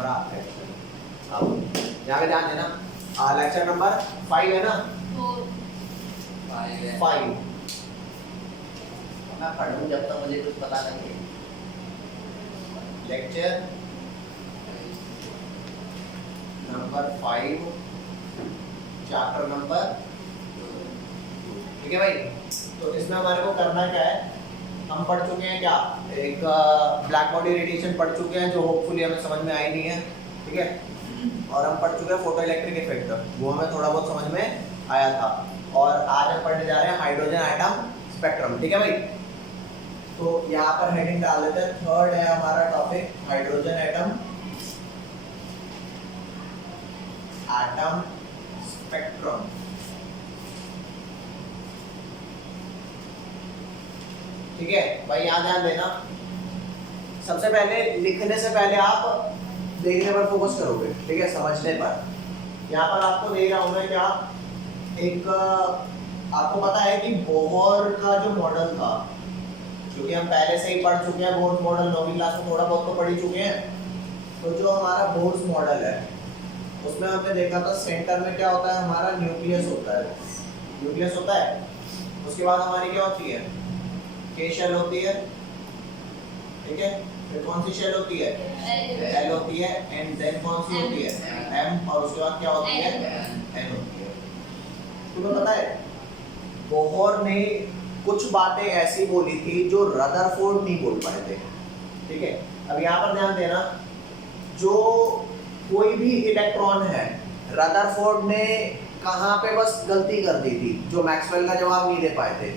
Camera action. अब यहाँ पे ध्यान देना, लेक्चर नंबर 5 है ना, 5 मैं पढ़ूं जब तक मुझे कुछ पता लगे। लेक्चर नंबर 5 चैप्टर नंबर 2, ठीक है भाई। तो इसमें हमारे को करना क्या है, हम पढ़ चुके हैं क्या, एक ब्लैक बॉडी रेडिएशन पढ़ चुके हैं जो होपफुली हमें समझ में आई नहीं है, ठीक है। और हम पढ़ चुके हैं फोटो इलेक्ट्रिक इफेक्ट, वो हमें थोड़ा बहुत समझ में आया था। और आज हम पढ़ने जा रहे हैं हाइड्रोजन एटम स्पेक्ट्रम, ठीक है भाई। तो यहाँ पर हेडिंग डाल देते हैं, थर्ड है हमारा टॉपिक हाइड्रोजन एटम स्पेक्ट्रम। ठीक है भाई, यहाँ ध्यान देना, सबसे पहले लिखने से पहले आप देखने पर फोकस करोगे, ठीक है, समझने पर। यहाँ पर आपको दे रहा हूँ मैं क्या, एक आपको पता है कि बोहर का जो मॉडल था, क्योंकि हम पहले से ही पढ़ चुके हैं बोहर मॉडल, 9वीं क्लास में थोड़ा बहुत तो पढ़ ही चुके हैं। तो जो हमारा बोहर मॉडल है उसमें हमने देखा था सेंटर में क्या होता है, हमारा न्यूक्लियस होता है, न्यूक्लियस होता है। उसके बाद हमारी क्या होती है, के शेल होती है, ठीक है। फिर कौन सी शेल होती है, एल होती है, एंड देन कौन सी होती है, एम, और उसके बाद क्या होती है, एन होती है। तुम्हें पता है बोहर ने कुछ बातें ऐसी बोली थी जो रदरफोर्ड नहीं बोल पाए थे, ठीक है। अब यहाँ पर ध्यान देना, जो कोई भी इलेक्ट्रॉन है, रदरफोर्ड ने कहाँ पे बस गलती कर दी थी, जो मैक्सवेल का जवाब नहीं दे पाए थे।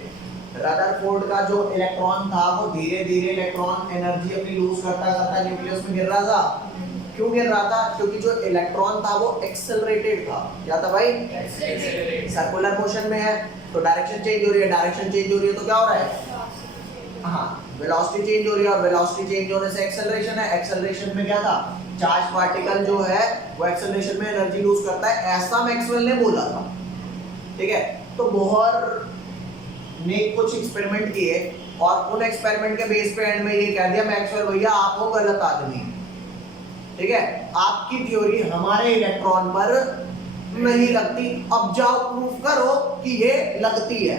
रदरफोर्ड का जो इलेक्ट्रॉन था वो धीरे धीरे इलेक्ट्रॉन एनर्जी अपनी लूज करता करता न्यूक्लियस में गिर रहा था। क्यों गिर रहा था, क्योंकि जो इलेक्ट्रॉन था वो एक्सेलरेटेड था। क्या था भाई, सर्कुलर मोशन में है, तो डायरेक्शन चेंज हो रही है, डायरेक्शन चेंज हो रही है तो क्या हो रहा है, हाँ, वेलोसिटी चेंज हो रही है, और वेलोसिटी चेंज होने से एक्सेलरेशन है। एक्सेलरेशन में क्या था, चार्ज पार्टिकल जो है वो एक्सेलरेशन में एनर्जी लूज करता है, ऐसा मैक्सवेल ने बोला था, ठीक है। तो बोहर ने कुछ एक्सपेरिमेंट किए और उन एक्सपेरिमेंट के बेस पे एंड में ये कह दिया मैक्सवेल भैया आप हो गलत आदमी, ठीक है, आपकी थ्योरी हमारे इलेक्ट्रॉन पर नहीं लगती, अब जाओ प्रूफ करो कि ये लगती है।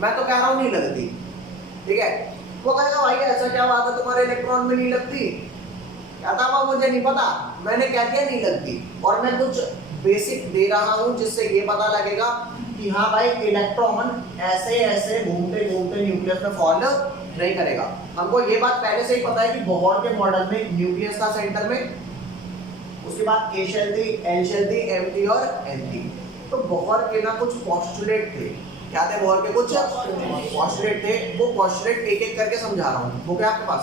मैं तो कह रहा हूं नहीं लगती, ठीक है। वो कहेगा भाई ऐसा क्या बात है तुम्हारे इलेक्ट्रॉन में नहीं लगती, कहता वो मुझे नहीं पता, मैंने कह दिया नहीं लगती, और मैं कुछ बेसिक दे रहा हूं जिससे ये पता लगेगा कि हाँ भाई इलेक्ट्रॉन ऐसे ऐसे घूमते घूमते न्यूक्लियस में फॉल नहीं करेगा। हमको ये बात पहले से ही पता है कि बोहर के मॉडल में न्यूक्लियस था सेंटर में, उसके बाद के शेल थी, एल शेल थी, एम थी और एन थी। तो बोहर के ना कुछ पोस्टुलेट थे, क्या थे बोहर के कुछ पोस्टुलेट थे, वो पोस्टुलेट एक एक करके समझा रहा हूँ। वो क्या आपके पास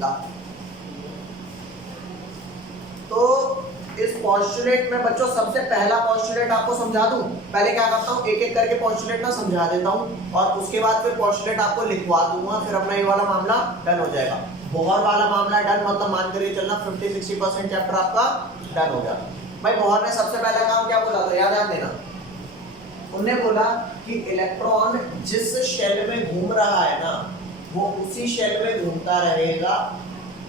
ला। तो इस पोस्टुलेट में बच्चों सबसे पहला पोस्टुलेट आपको समझा दूं, पहले क्या करता हूं एक एक करके पोस्टुलेट ना समझा देता हूं और उसके बाद फिर पोस्टुलेट आपको लिखवा दूंगा, फिर अपना ये वाला मामला डन हो जाएगा। बोहर वाला मामला डन, मतलब मान कर ये चलना 50-60% चैप्टर आपका डन हो गया। भाई बोहर ने सबसे पहला काम क्या बोला था, याद देना, उन्होंने बोला कि इलेक्ट्रॉन जिस शेल में घूम रहा है ना वो उसी शेल में घूमता रहेगा,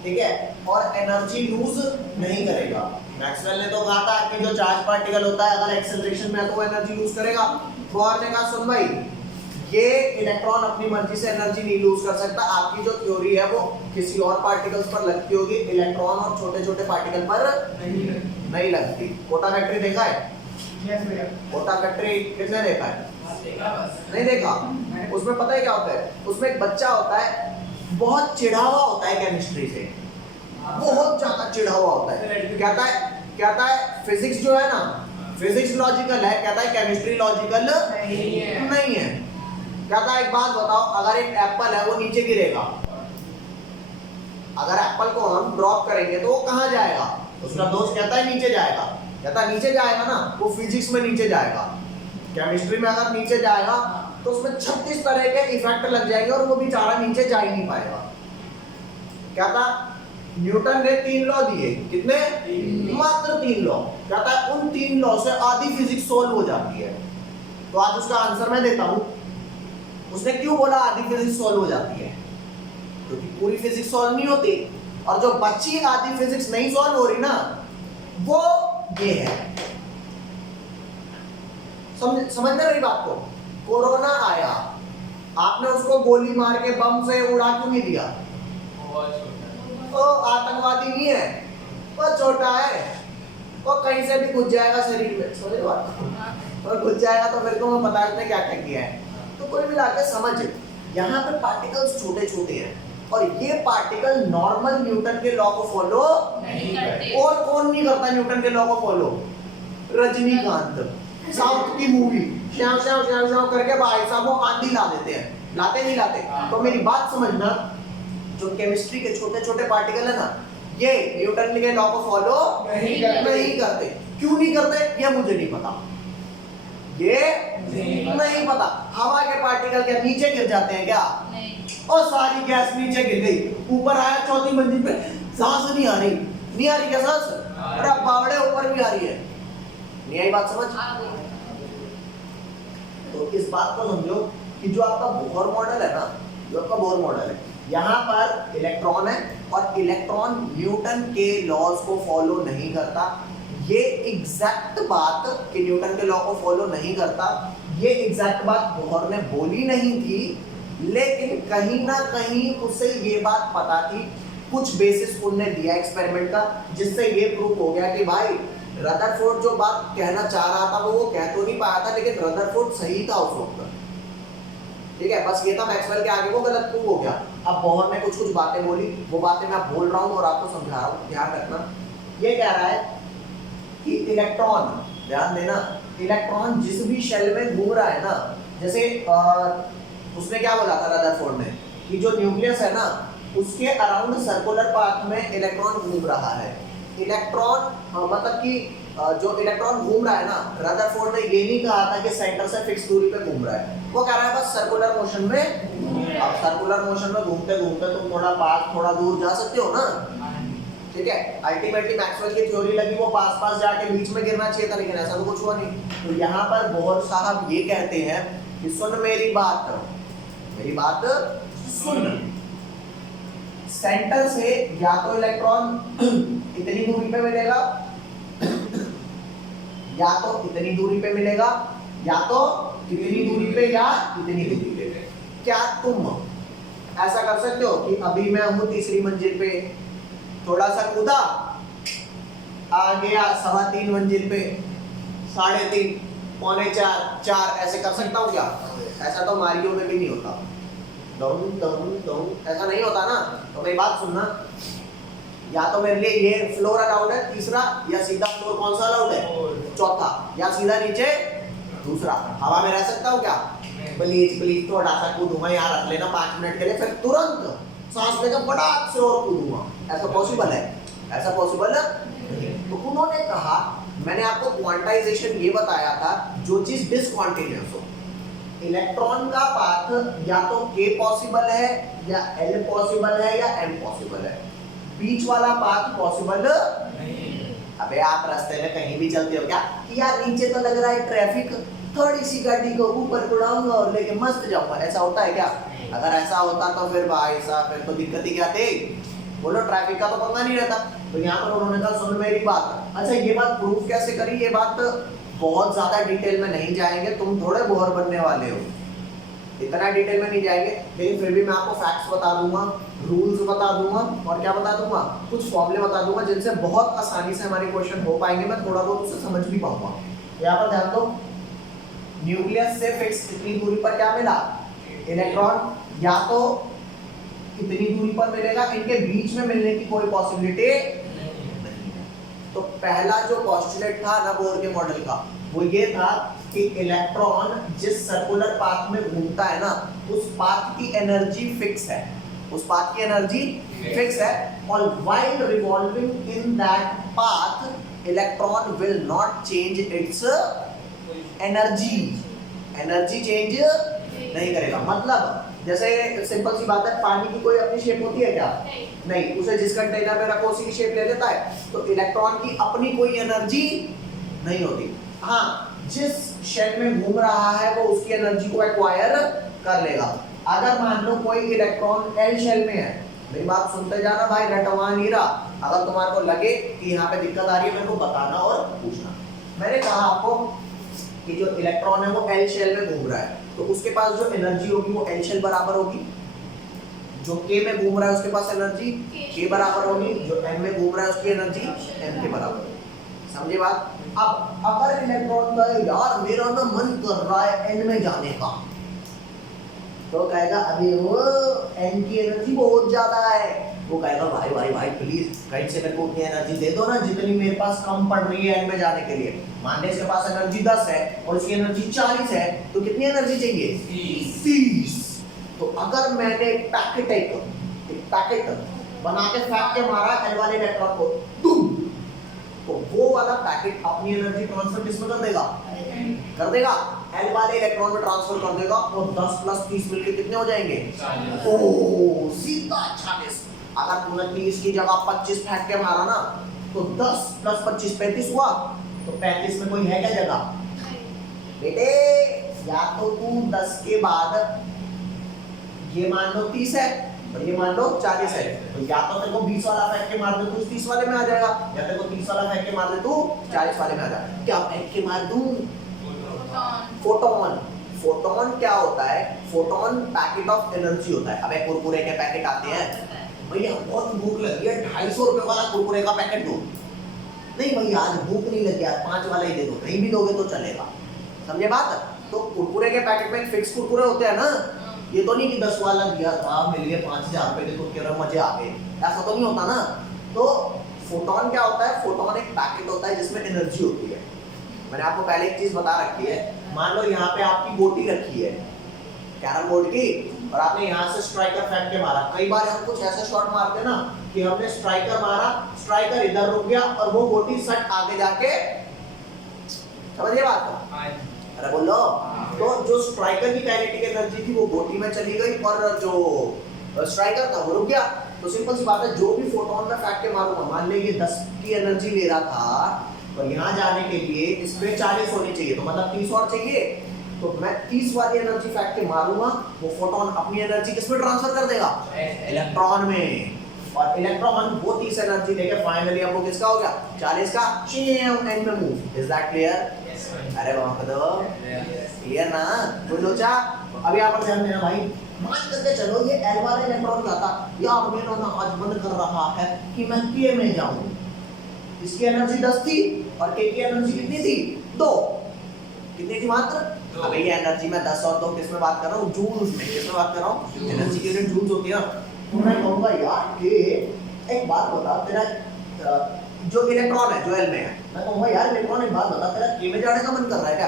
ठीक है, और एनर्जी लूज नहीं करेगा। मैक्सवेल ने तो कहा था कि जो चार्ज पार्टिकल होता है अगर एक्सेलरेशन में है तो वो एनर्जी लूज करेगा। बोहर ने कहा सुन भाई ये इलेक्ट्रॉन अपनी मर्जी से एनर्जी नहीं लूज कर सकता, आपकी जो थ्योरी है वो किसी और पार्टिकल्स पर लगती होगी, इलेक्ट्रॉन और छोटे छोटे पार्टिकल पर नहीं लगती। कोटा फैक्ट्री देखा है? कोटा फैक्ट्री किसने देखा है? नहीं देखा। उसमें पता है क्या होता है, उसमें एक बच्चा होता है बहुत चिढ़ा हुआ होता है केमिस्ट्री से, बहुत ज्यादा चिढ़ा हुआ होता है, कहता है फिजिक्स जो है ना, फिजिक्स लॉजिकल है, कहता है केमिस्ट्री लॉजिकल नहीं है। कहता है एक बात बताओ, अगर एक एप्पल है वो नीचे गिरेगा, अगर एप्पल को हम ड्रॉप करेंगे तो वो कहाँ जाएगा? उसका दोस्त कहता है नीचे जाएगा, कहता है नीचे जाएगा ना, वो फिजिक्स में नीचे जाएगा। केमिस्ट्री में अगर नीचे जाएगा तो उसमें 36 तरह के इफेक्ट लग जाएंगे और वो बेचारा नीचे जा ही नहीं पाएगा। कहता न्यूटन ने 3 लॉ दिए, कितने? मात्र 3 लॉ। कहता है उन 3 लॉ से आधी फिजिक्स सोल्व हो जाती है। तो आज उसका आंसर मैं देता हूं। उसने क्यों बोला आधी फिजिक्स सोल्व हो जाती है? क्योंकि पूरी फिजिक्स सोल्व नहीं होती, और जो बच्ची आधी फिजिक्स नहीं सॉल्व हो रही ना, वो ये है। समझते मेरी बात को? कोरोना आया, आपने उसको गोली मार के बम से उड़ा क्यों नहीं दिया? वो आतंकवादी नहीं है, वो छोटा है, वो कहीं से भी घुस जाएगा शरीर में। समझ बात? और घुस जाएगा तो फिर तो मैं बता देते क्या क्या किया है। तो कोई मिला के समझ, यहाँ पे पार्टिकल्स छोटे छोटे हैं और ये पार्टिकल नॉर्मल न्यूटन के लॉ को फॉलो नहीं करते। और कौन नहीं करता न्यूटन के लॉ को फॉलो? रजनीकांत, साउथ की मूवी श्याम श्याम श्याम श्याम करके भाई साहब वो आंधी ला देते हैं, लाते नहीं लाते? तो मेरी बात समझना, जो केमिस्ट्री के छोटे छोटे पार्टिकल है ना, ये न्यूटन के लॉ को फॉलो नहीं करते। क्यों नहीं करते ये मुझे नहीं पता, ये नहीं पता। हवा के पार्टिकल क्या नीचे गिर जाते हैं क्या? और सारी गैस नीचे गिर गई, ऊपर आया चौथी मंजिल पे, सांस नहीं आ रही क्या सांस? अरे बावड़े ऊपर भी आ रही है, नहीं आई बात समझ? तो इस बात को समझो कि जो आपका बोहर मॉडल है ना, जो आपका बोहर मॉडल है, यहाँ पर इलेक्ट्रॉन है और इलेक्ट्रॉन न्यूटन के लॉज को फॉलो नहीं करता। ये एग्जैक्ट बात कि न्यूटन के लॉ को फॉलो नहीं करता, ये एग्जैक्ट बात बोहर ने बोली नहीं थी, लेकिन कहीं ना कहीं उसे ये बात पता थी, कुछ बेसिस उनने दिया एक्सपेरिमेंट का, जिससे ये प्रूव हो गया कि भाई रदरफोर्ड जो बात कहना चाह रहा था वो कह तो नहीं पाया था, लेकिन रदरफोर्ड सही था उस वक्त। ठीक है, बस ये था मैक्सवेल के आगे वो गलत प्रूव हो गया। अब बोहर ने कुछ कुछ बातें बोली, वो बातें मैं बोल रहा हूँ और आपको समझा रहा हूँ, ध्यान रखना। ये कह रहा है कि इलेक्ट्रॉन, ध्यान देना, इलेक्ट्रॉन जिस भी शेल में घूम रहा है ना, जैसे उसने क्या बोला था रदरफोर्ड ने कि जो न्यूक्लियस है ना, उसके अराउंड सर्कुलर पाथ में इलेक्ट्रॉन घूम रहा है। इलेक्ट्रॉन मतलब कि जो इलेक्ट्रॉन घूम रहा है ना, रदरफोर्ड ने ये नहीं कहा था कि सेंटर से फिक्स दूरी पे घूम रहा है, वो कह रहा है बस सर्कुलर मोशन में। अब सर्कुलर मोशन में घूमते घूमते तुम थोड़ा पास थोड़ा दूर जा सकते हो ना, ठीक है। अल्टीमेटली मैक्सवेल की थ्योरी लगी वो पास पास जाके बीच में गिरना चाहिए था, लेकिन ऐसा तो कुछ हुआ नहीं। तो यहाँ पर बोहर साहब ये कहते हैं कि सुन मेरी बात सुन, सेंटर से या तो इलेक्ट्रॉन इतनी दूरी पे मिलेगा, या तो इतनी दूरी पे मिलेगा, या तो इतनी दूरी पे, या इतनी दूरी पे। क्या तुम ऐसा कर सकते हो कि अभी मैं हूं तीसरी मंजिल पे, थोड़ा सा कूदा, आ गया 3.25 मंजिल पे, 3.5, 3.25, 4, ऐसे कर सकता हूँ क्या? ऐसा तो मारियो में भी नहीं होता, ऐसा नहीं होता ना। तो मेरी बात सुनना, या तो मेरे लिए ये फ्लोर अलाउड है तीसरा, या सीधा फ्लोर कौन सा अलाउड है? चौथा, या सीधा नीचे दूसरा। हवा में रह सकता हूँ क्या? प्लीज थोड़ा सा कूदूंगा, यहाँ रख लेना 5 मिनट के लिए, फिर तुरंत सांस लेकर फटाक से और कूदूंगा। ऐसा पॉसिबल है? ऐसा पॉसिबल है? तो उन्होंने कहा, मैंने आपको क्वांटाइजेशन ये बताया था, जो चीज डिसक्वांटिन्यूअस हो, इलेक्ट्रॉन का पाथ या तो k पॉसिबल है, या l पॉसिबल है, या m पॉसिबल है, बीच वाला पाथ पॉसिबल नहीं। अबे आप रास्ते में कहीं भी चलते हो क्या कि यार नीचे तो लग रहा है ट्रैफिक, थोड़ी सी गाड़ी को ऊपर उड़ाऊंगा और लेके मस्त जाऊंगा, ऐसा होता है क्या? अगर ऐसा होता तो फिर भाई साहब फिर तो दिक्कत ही क्या थी? बोलो, ट्रैफिक का तो पंगा नहीं रहता। तो यहाँ पर उन्होंने कहा सुन मेरी बात। अच्छा, ये बात प्रूफ कैसे करी? ये बात बहुत ज्यादा डिटेल में नहीं जाएंगे, तुम थोड़े बोर बनने वाले हो, इतना डिटेल में नहीं जाएंगे, लेकिन फिर भी मैं आपको फैक्ट्स बता दूंगा, रूल्स बता दूंगा, और क्या बता दूंगा, कुछ फॉर्मूले बता दूंगा, जिनसे बहुत आसानी से हमारे क्वेश्चन हो पाएंगे, मैं थोड़ा बहुत उसे समझ भी पाऊंगा। यहाँ पर ध्यान दो, न्यूक्लियस से फिक्स इतनी दूरी पर क्या मिला? इलेक्ट्रॉन, या तो इतनी दूरी पर मिलेगा, इनके बीच में मिलने की कोई पॉसिबिलिटी नहीं है। तो पहला जो पोस्टुलेट था ना बोहर के मॉडल का, वो ये था कि इलेक्ट्रॉन जिस सर्कुलर पाथ में घूमता है ना, उस पाथ की एनर्जी फिक्स है, उस पाथ की एनर्जी फिक्स है, और while revolving in that path electron will not change it's energy change नहीं करेगा। मतलब जैसे सिंपल सी बात है, पानी की कोई अपनी शेप होती है क्या? नहीं, उसे जिस कंटेनर में रखो उसी की शेप ले लेता है। तो इलेक्ट्रॉन की अपनी कोई एनर्जी नहीं होती। हाँ, जिस शेल में घूम रहा है वो उसकी एनर्जी को एक्वायर कर लेगा। अगर मान लो कोई इलेक्ट्रॉन एल शेल में है मेरी बात सुनते जाना भाई, रटवा नहीं रहा। अगर तुम्हारे को लगे कि यहाँ पे दिक्कत आ रही है मेरे को बताना और पूछना। मैंने कहा आपको कि जो इलेक्ट्रॉन है वो एल शेल में घूम रहा है, तो उसके पास जो एनर्जी होगी वो एल शेल बराबर होगी। जो के में घूम रहा है उसके पास एनर्जी के बराबर होगी, जो एम में घूम रहा है उसकी एनर्जी एम के बराबर होगी। समझे बात? अब अगर इलेक्ट्रॉन का यार मेरा ना मन कर रहा है एन में जाने का, तो कहेगा अभी वो एन की एनर्जी बहुत ज्यादा है, वो कहेगा भाई भाई भाई प्लीज कहीं से मेरे को उतनी एनर्जी दे दो ना जितनी मेरे पास कम पड़ रही है एन में जाने के लिए। मान ले इसके पास एनर्जी 10 है और इसकी एनर्जी 40 है, तो कितनी एनर्जी चाहिए? 30। तो अगर मैंने एक पैकेट बना के फेंक के मारा एल वाले इलेक्ट्रॉन को, तो वो वाला पैकेट अपनी एनर्जी ट्रांसफर किसमें कर देगा? एल वाले इलेक्ट्रॉन में ट्रांसफर कर देगा, और 10 प्लस 30 मिलके कितने हो जाएंगे? ओह सीधा 40। अगर तुमने 30 की जगह 25 फेंक के मारा ना, तो 10 प्लस 25 35 हुआ, तो 35 में कोई है क्या जगह? बेटे या तो तू 10 के बाद ये मान लो 30 है और ये मान लो 40 है, तो या तो तेरे को 20 वाला फेंक के मार दे तू 30 वाले में आ जाएगा, या तेरे को 30 वाला फेंक के मार दे तू 40 वाले में आ जाएगा। क्या फेंक के मार दूं? फोटोन क्या होता है? फोटोन पैकेट ऑफ एनर्जी होता है। अबे कुरकुरे के पैकेट आते हैं, भैया बहुत भूख लगी है 250 रुपए वाला कुरकुरे का पैकेट दो। नहीं भैया आज भूख नहीं लगी यार 5 वाला ही दे दो, नहीं भी दोगे तो चलेगा। समझे बात? तो कुरकुरे के पैकेट में फिक्स कुरकुरे होते हैं ना, ये तो नहीं कि 10 वाला दिया था मिल गए 5000 रुपए के, तो कह रहा मजे आ गए, ऐसा तो नहीं होता ना। तो फोटोन क्या होता है? फोटोन एक पैकेट होता है जिसमें एनर्जी होती है। मैंने आपको पहले एक चीज बता रखी है, मान लो यहाँ पे आपकी गोटी रखी है कैरम बोर्ड की, और आपने यहाँ से स्ट्राइकर फेंक के मारा। कई बार हम कुछ ऐसे शॉट मारते हैं ना कि हमने स्ट्राइकर मारा, स्ट्राइकर इधर रुक गया और वो गोटी सट आगे जाके, समझिए बात? अरे बोलो। तो जो स्ट्राइकर की काइनेटिक एनर्जी थी वो गोटी में चली गई और जो स्ट्राइकर था वो रुक गया। तो सिंपल सी बात है, जो भी फोटोन में फेंक के मारूंगा, मान ले ये 10 की एनर्जी ले रहा था और यहाँ जाने के लिए इस पे 40 होनी चाहिए, तो मतलब 30 और चाहिए, तो मैं 30 वाली एनर्जी फेंक के मारूंगा, वो फोटोन अपनी एनर्जी किसमें ट्रांसफर कर देगा? इलेक्ट्रॉन में। और इलेक्ट्रॉन वो 30 एनर्जी लेके फाइनली अब वो किसका हो गया? 40 का एन में मूव। Is that clear? अरे बाप रे क्लियर ना? कुछ सोचा? अभी आप ध्यान देना भाई, मान करके चलो ये एल वाला इलेक्ट्रॉन कहता यार मेरा ना आज मन कर रहा है कि मैं के में जाऊं। इसकी एनर्जी 10 थी और के की एनर्जी कितनी थी? 2। कितनी थी मात्र? अबे ये एनर्जी में 10 और 2 किस में बात कर रहा हूँ? जूल्स में। किस में बात कर रहा हूँ? एनर्जी की यूनिट जूल्स होती है ना। तो मैं कहूँगा यार के, एक बात बता, तेरा जो इलेक्ट्रॉन है जो एल में है, मैं कहूँगा यार इलेक्ट्रॉन एक बात बता, तेरा के में जाने का मन कर रहा है क्या?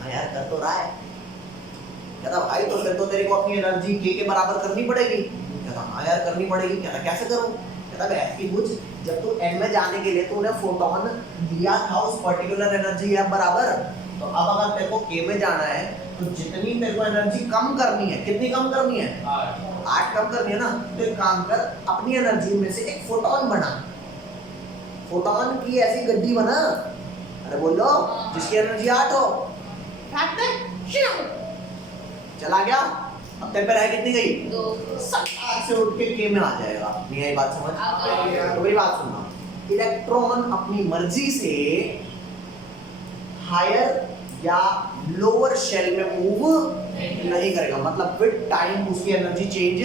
हाँ यार कर तो रहा है। कहता भाई तो फिर तो तेरे को अपनी एनर्जी के बराबर करनी पड़ेगी। कहता हाँ यार करनी पड़ेगी। कहता कैसे करूँ? कहता ऐसी कुछ, जब तू एन में जाने के लिए तूने फोटोन दिया था उस पर्टिकुलर एनर्जी एफ बराबर, तो अब अगर तेरे को के में जाना है तो जितनी तेरे को एनर्जी कम करनी है, कितनी कम करनी है? 8 कम करनी है ना। तो एक काम कर, अपनी एनर्जी में से एक फोटोन बना, फोटोन की ऐसी गड्डी बना, अरे बोलो, जिसकी एनर्जी 8 हो, चला गया। अब तेरे पे रह कितनी गई? 2 से उठ के के में आ जाएगा। नहीं आई बात समझ? तो मेरी बात सुनना, इलेक्ट्रॉन अपनी मर्जी से हायर या लोअर शेल में मूव नहीं करेगा। मतलब विद टाइम उसकी एनर्जी चेंज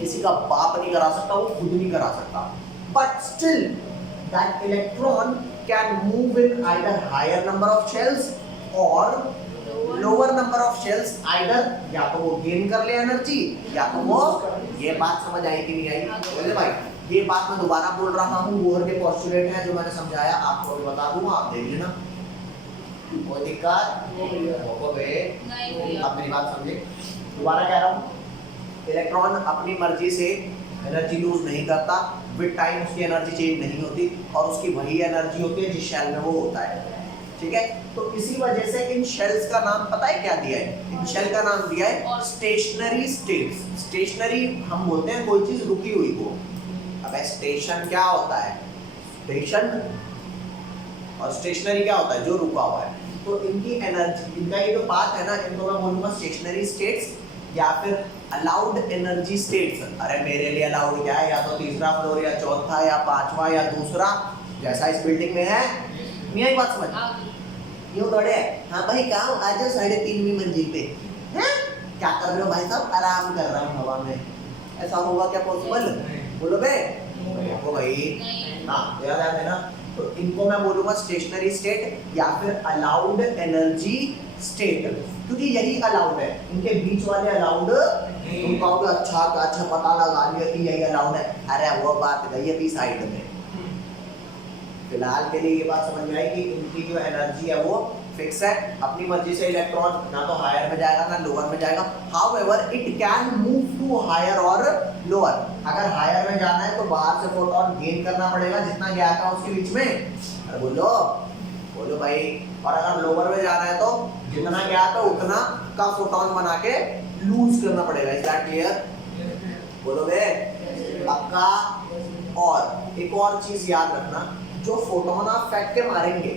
किसी का बाप नहीं करा सकता, वो खुद नहीं करा सकता। But still that electron can move in either higher number of shells और lower number of shells. Either या तो वो गेन कर ले एनर्जी, या तो वो, ये बात समझ आई कि नहीं आई? बोले भाई ये बात मैं दोबारा बोल रहा हूँ, बोहर के पोस्टुलेट है जो मैंने समझाया, आपको भी बता दूंगा, आप देख लेना, कोई दिक्कत नहीं। अब मेरी बात समझे, दोबारा कह रहा हूँ, इलेक्ट्रॉन अपनी मर्जी से एनर्जी लूज नहीं करता, विद टाइम उसकी एनर्जी चेंज नहीं होती और उसकी वही एनर्जी होती है जिस शेल में वो होता है। ठीक है, तो इसी वजह से इन शेल्स का नाम पता है क्या दिया है? इन शेल का नाम दिया है स्टेशनरी स्टेट्स। स्टेशनरी हम बोलते हैं कोई चीज रुकी हुई को। अब स्टेशन क्या होता है? स्टेशन, और स्टेशनरी क्या होता है? जो रुका हुआ है। तो इनकी एनर्जी, इनका ये जो पाथ है ना, इनको मैं बोलूंगा स्टेशनरी स्टेट्स या फिर अलाउड एनर्जी स्टेट्स। अरे मेरे लिए अलाउड क्या है, या तो तीसरा फ्लोर या चौथा या पांचवा या दूसरा, जैसा इस बिल्डिंग में है। नहीं आई बात समझ? यूं थोड़े है, हाँ भाई कहाँ आ जाओ 3.5वीं मंजिल पे। हैं क्या कर रहे हो भाई साहब? आराम कर रहा हूँ हवा में। ऐसा होगा क्या पॉसिबल? बोलो बे देखो भाई। हाँ याद है ना, तो इनको मैं बोलूंगा स्टेशनरी स्टेट या फिर अलाउड एनर्जी स्टेट, क्योंकि यही अलाउड है। इनके बीच वाले अलाउड तुम कहोगे अच्छा पता लगा लिया कि यही अलाउड है। अरे वो बात गई अभी साइड में। फिलहाल के लिए ये बात समझ में आई कि इनकी जो एनर्जी है वो फिक्स है। अपनी मर्जी से इलेक्ट्रॉन ना तो हायर में जाएगा ना लोअर में जाएगा। However it can move to higher और लोअर। अगर हायर में जाना है तो बाहर से फोटोन गेन करना पड़ेगा जितना गया था उसके बीच में। अरे बोलो भाई। और अगर लोअर में जाना है तो जितना गया था उतना का फोटोन बना के लूज करना पड़ेगा। Is that clear? बोलोगे पक्का? और एक और चीज याद रखना, जो फोटोन आप फेंक के मारेंगे,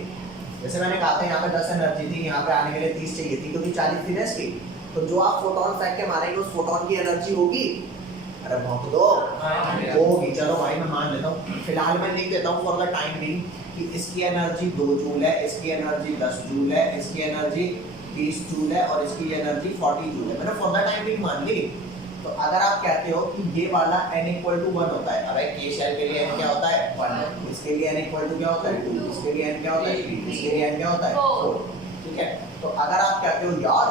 जैसे मैंने कहा था यहाँ पे 10 एनर्जी थी, यहाँ पे आने के लिए 30 चाहिए थी क्योंकि 40 थी ना इसकी। तो जो आप फोटोन फेंक के मारेंगे उस फोटोन की एनर्जी होगी। अरे भौंक दो होगी। चलो भाई मैं मान लेता हूँ। फिलहाल मैं लिख देता हूँ फॉर द टाइम बीइंग कि इसकी एनर्जी 2 जूल है, इसकी एनर्जी 10 जूल है, इसकी एनर्जी 30 जूल है और इसकी एनर्जी 40 जूल है। मैंने फॉर द टाइम बीइंग मान ली। तो अगर आप कहते हो कि ये वाला n = 1 होता है, अरे k शेल के लिए n क्या होता है 1, इसके लिए n = क्या होता है 2, इसके लिए n क्या होता है 3, इसके लिए n क्या होता है 4। ठीक है, तो अगर आप कहते हो यार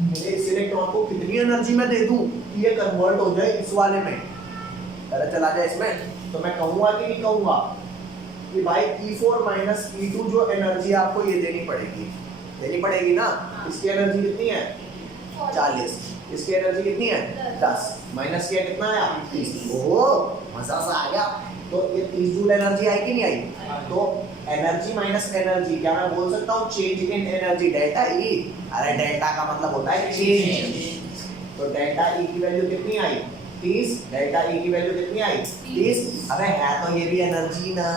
मेरे इस इलेक्ट्रॉन को कितनी एनर्जी में दे दूं कि ये कन्वर्ट हो जाए इस वाले में, पहले चला जाए इसमें, तो मैं कहूंगा कि नहीं कहूंगा कि भाई E4 - E2 जो एनर्जी आपको ये देनी पड़ेगी ना। इसकी एनर्जी कितनी है 40, इसकी एनर्जी कितनी है 10, माइनस किया कितना आया 30। ओहो मजा सा आ गया। तो ये 30 जूल एनर्जी आई कि नहीं आई? तो एनर्जी माइनस एनर्जी, क्या मैं बोल सकता हूँ change in energy delta E? अरे डेल्टा का मतलब होता है चेंज। तो डेल्टा ई की वैल्यू कितनी आई 30, डेल्टा ई की वैल्यू कितनी आई 30। अरे है तो ये भी एनर्जी ना।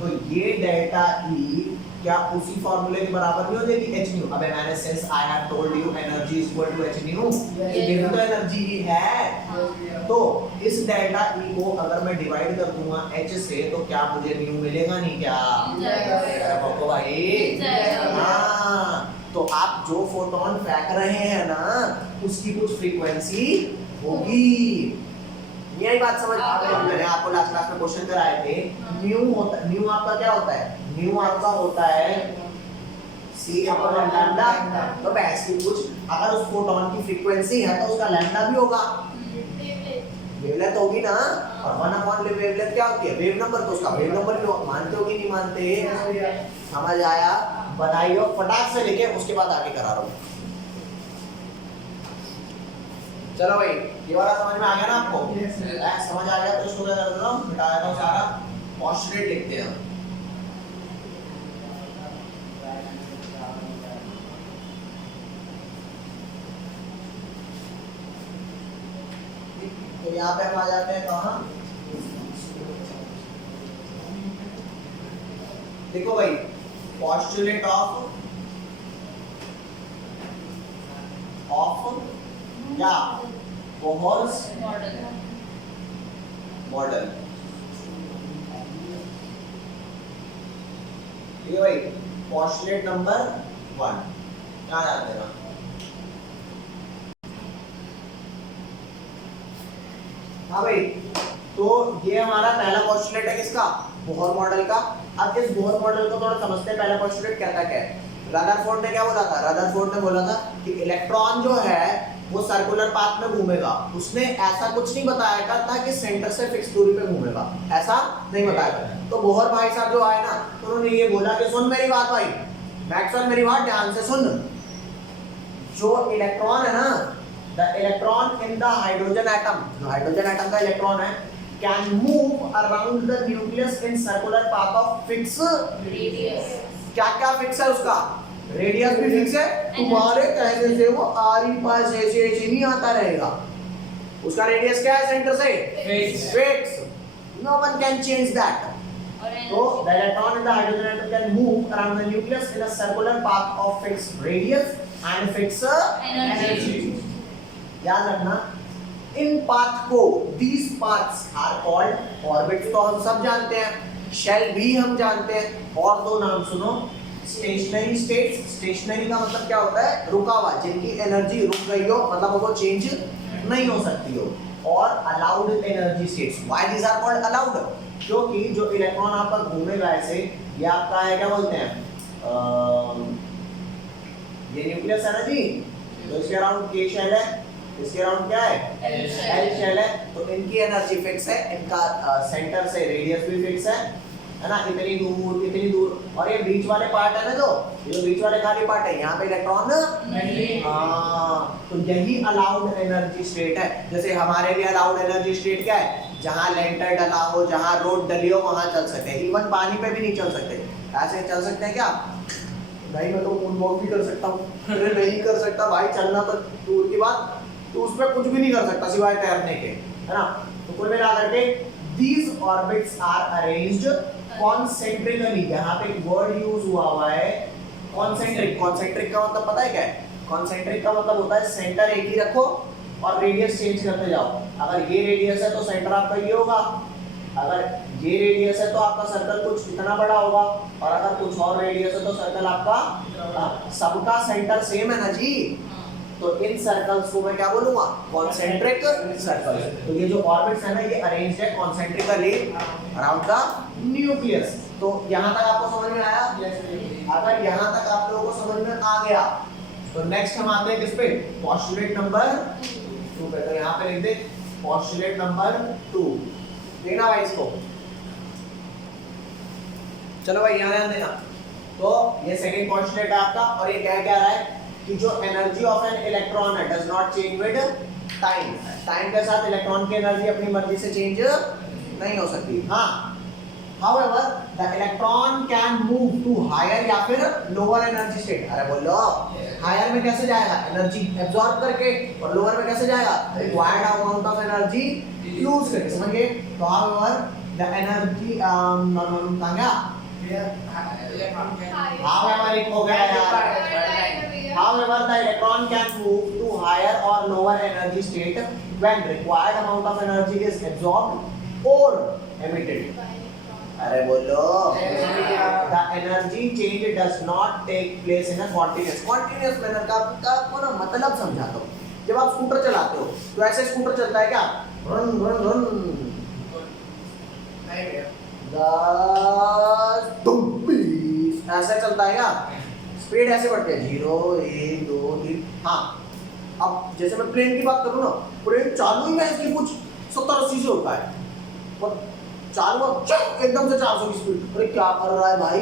तो ये डेल्टा ई क्या उसी फार्मूले के बराबर नहीं हो जाएगी h nu? अबे मैंने since I have told you energy is equal to h nu, ये भी तो एनर्जी ही है। तो इस डेल्टा ई को अगर मैं डिवाइड कर दूंगा h से तो क्या मुझे न्यू मिलेगा नहीं क्या? अरे बको भाई हां। तो आप जो फोटोन फेंक रहे हैं ना उसकी कुछ फ्रीक्वेंसी होगी। ये ही बात समझ आ गई? मैंने आपको लास्ट क्लास में क्वेश्चन कराए थे। न्यू आपका क्या होता है? न्यू आपका होता है c/λ। तो बहस की कुछ, अगर उस फोटोन की फ्रीक्वेंसी है तो उसका लैम्डा भी होगा, वेवलेंथ होगी ना। और 1/, वेवलेंथ क्या होती है वेव नंबर, तो उसका वेव नंबर भी मानते हो कि नहीं मानते? समझ आया? बनाइयो फटाक से लेके उसके बाद आगे करा रहा हूँ। चलो भाई ये वाला समझ में आ गया ना आपको? समझ आ गया तो इसको क्या कर देता हूँ, मिटा देता हूँ सारा, पोस्टुलेट लिखते हैं। तो यहाँ पे हम आ जाते हैं कहाँ? देखो भाई पोस्टुलेट ऑफ क्या बोहर्स मॉडल। ठीक है भाई, पोस्टुलेट नंबर 1 क्या याद देना? हाँ भाई, तो ये हमारा पहला पोस्टुलेट है किसका? बोहर मॉडल का। अब इस बोहर मॉडल को थोड़ा समझते हैं। पहला पोस्टुलेट कहता क्या है? रदरफोर्ड ने क्या बोला था? रदरफोर्ड ने बोला था कि इलेक्ट्रॉन जो है वो सर्कुलर पाथ में घूमेगा। उसने ऐसा कुछ नहीं बताया था कि सेंटर से फिक्स दूरी पे घूमेगा, ऐसा नहीं बताया था। तो बोहर भाई साहब जो आए ना तो उन्होंने ये बोला कि सुन मेरी बात भाई मैक्सवेल, मेरी बात ध्यान से सुन। जो इलेक्ट्रॉन है ना, the electron in the hydrogen atom, जो हाइड्रोजन एटम का इलेक्ट्रॉन है, can move around the nucleus in circular path of fix radius. क्या क्या फिक्स है उसका? रेडियस भी फिक्स है। तुम्हारे कहने से वो आर ई पास ऐसे नहीं आता रहेगा। उसका रेडियस क्या है सेंटर से? Fix. No one can change that. तो the electron in the hydrogen atom can move around the nucleus in a circular path of fixed radius and fixed energy. याद रखना इन पाथ को, these paths are called orbits तो हम सब जानते हैं, shell भी हम जानते हैं, और दो नाम सुनो, स्टेशनरी स्टेट्स, स्टेशनरी का मतलब क्या होता है, रुका हुआ, जिनकी एनर्जी रुक गई हो, मतलब वो चेंज नहीं हो सकती हो, और allowed energy states. Why these are called allowed? क्योंकि जो इलेक्ट्रॉन आपका घूमेगा ऐसे, ये आपका है क्या बोलते हैं, ये न्यूक्लियस है ना जी, तो इसके अराउंड के शेल है, इसके अराउंड क्या है, एल शेल है, तो इनकी एनर्जी फिक्स है, इनका सेंटर से रेडियस भी फिक्स है ना, इतनी दूर, और ये बीच वाले पार्ट है ना, ये जो बीच वाले खाली पार्ट है, यहाँ पे इलेक्ट्रॉन नहीं। तो यही अलाउड एनर्जी स्टेट है। जैसे हमारे लिए अलाउड एनर्जी स्टेट क्या है, जहाँ लेंटर डला हो, जहाँ रोड डली हो, वहाँ चल सकते हैं, इवन पानी पे भी नहीं चल सकते, ऐसे चल सकते हैं क्या भाई, मैं तो मून वॉक भी कर सकता हूँ, अरे नहीं कर सकता भाई, चलना तो दूर की बात, तो उसमें कुछ भी नहीं कर सकता सिवाय तैरने के, है ना। तो कुल मिला करके these orbits are arranged concentrically, यहाँ पे एक वर्ड यूज हुआ है concentric, concentric का मतलब पता है क्या है, concentric का मतलब होता है सेंटर एक ही रखो और रेडियस चेंज करते जाओ। अगर ये रेडियस है तो सेंटर आपका ये होगा, अगर ये रेडियस है तो आपका सर्कल कुछ इतना बड़ा होगा, और अगर कुछ और रेडियस है तो सर्कल आपका, सबका सेंटर सेम है ना जी, तो इन सर्कल्स को मैं क्या बोलूंगा, कॉन्सेंट्रिक सर्कल। तो ये जो ऑर्बिट्स है ना, ये अरेंज्ड है कॉन्सेंट्रिकली अराउंड द न्यूक्लियस। तो यहाँ तक आपको समझ में आया? अगर यहाँ तक आप लोगों को समझ में आ गया तो नेक्स्ट हम आते हैं किस पे, पोस्टुलेट नंबर 2 पे। तो यहाँ पे लिख दे पोस्टुलेट नंबर 2, देखना भाई इसको, चलो भाई यहाँ ध्यान देना। तो ये सेकंड पोस्टुलेट है आपका, और ये क्या रहा है कि जो एनर्जी ऑफ एन इलेक्ट्रॉन है does not change with time, time के साथ इलेक्ट्रॉन की एनर्जी अपनी मर्जी से चेंज नहीं हो सकती। हाँ, however the electron can move to higher या फिर lower energy state। अरे बोलो हायर में कैसे जाएगा, एनर्जी एब्जॉर्ब करके, और लोअर में कैसे जाएगा, required amount of energy use करके, समझ गए। तो however the energy कहाँ गया, however एक हो गया यार, however the electron can move to higher or lower energy state when required amount of energy is absorbed or emitted। अरे बोलो, the energy change does not take place in a continuous manner का आपको ना मतलब समझाता हूँ। जब आप स्कूटर चलाते हो तो ऐसे स्कूटर चलता है क्या, रन रन रन, 10 20 ऐसे चलता है क्या, स्पीड ऐसे बढ़ती है 0 1 2 3। हाँ, अब जैसे मैं प्लेन की बात करूँ ना, प्लेन चालू ही में इसकी कुछ 70-80 से होता है, और चालू एकदम से 400 की स्पीड, अरे क्या कर रहा है भाई।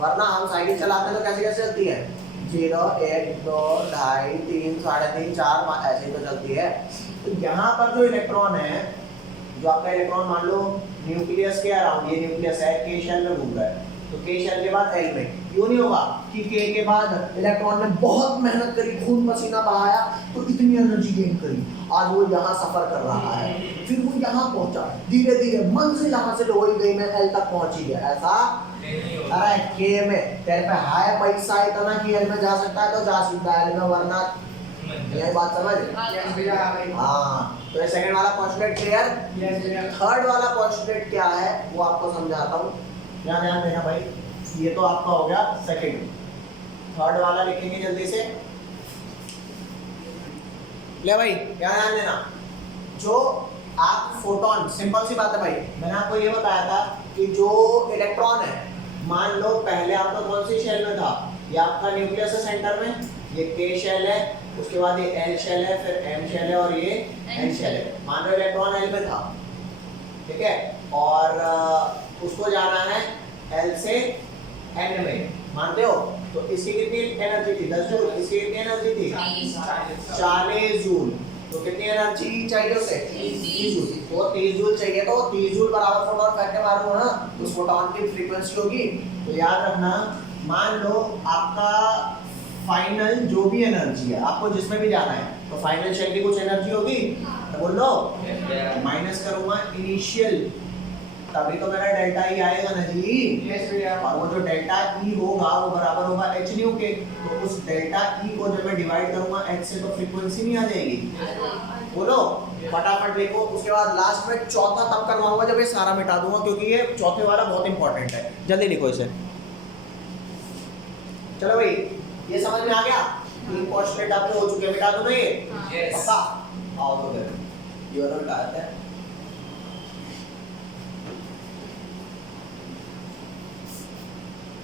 वरना हम साइकिल चलाते हैं तो कैसे कैसे चलती है, 0 1 2 2.5 3 3.5 4 5 ऐसे ही तो चलती है। तो यहाँ पर जो इलेक्ट्रॉन है, जो आपका इलेक्ट्रॉन मान लो न्यूक्लियस के अराउंड, ये न्यूक्लियस है, के शेल में घूम रहा है, तो के शेल के बाद एल में, क्यों नहीं होगा कि के बाद इलेक्ट्रॉन ने बहुत मेहनत करी, खून पसीना बहाया, तो इतनी एनर्जी गेन करी, आज वो यहाँ सफर कर रहा है, फिर वो यहाँ पहुंचा, धीरे धीरे मंजिल यहाँ से लोई गई में एल तक पहुंची गया, ऐसा अरे के में तेरे पे हाई पैसा इतना कि एल में जा सकता है तो जा सकता है एल में, वरना ये बात समझ। हाँ, तो ये सेकंड वाला पोस्टुलेट क्लियर। थर्ड वाला पोस्टुलेट क्या है वो आपको समझाता हूँ, ध्यान देना भाई। ये तो आपका हो गया सेकंड, थर्ड वाला लिखेंगे जल्दी से, ले भाई ध्यान देना। जो आप फोटोन, सिंपल सी बात है भाई, मैंने आपको ये बताया था कि जो इलेक्ट्रॉन है, मान लो पहले आपका कौन सी शेल में था, ये आपका न्यूक्लियस है सेंटर में, ये के शेल है, उसके बाद ये एल शेल है, फिर एम शेल है, और ये एन शेल है। मान लो इलेक्ट्रॉन एल में था, ठीक है, और उसको जाना है एल से एन में, मानते हो? तो इसकी कितनी एनर्जी थी, 10 जूल, इसकी कितनी एनर्जी थी, 40 जूल। तो कितनी एनर्जी चाहिए उसे, 30 जूल। तो 30 जूल चाहिए, तो 30 जूल बराबर फोटोन करके मारूंगा ना, उस फोटोन की फ्रीक्वेंसी होगी। तो याद रखना, मान लो आपका फाइनल जो भी एनर्जी है, आपको जिसमें भी जाना है, तो फाइनल शेल की कुछ एनर्जी होगी, तो बोल लो माइनस करूंगा इनिशियल तभी तो मेरा डेल्टा ई आएगा ना जी। यस भैया। और वो जो डेल्टा ई होगा वो बराबर होगा एच न्यू के। तो उस डेल्टा ई को जब मैं डिवाइड करूंगा एच से तो फ्रीक्वेंसी नहीं आ जाएगी। बोलो फटाफट लिखो। उसके बाद लास्ट में चौथा तब करवाऊंगा जब ये सारा मिटा दूंगा, क्योंकि ये चौथे वाला बहुत इंपॉर्टेंट है। जल्दी लिखो इसे। चलो भाई ये समझ में आ गया। तीन पोस्टलेट आपके हो चुके हैं, मिटा दो ना ये। यस। पक्का आओ तो फिर ये वाला मिटा देते हैं।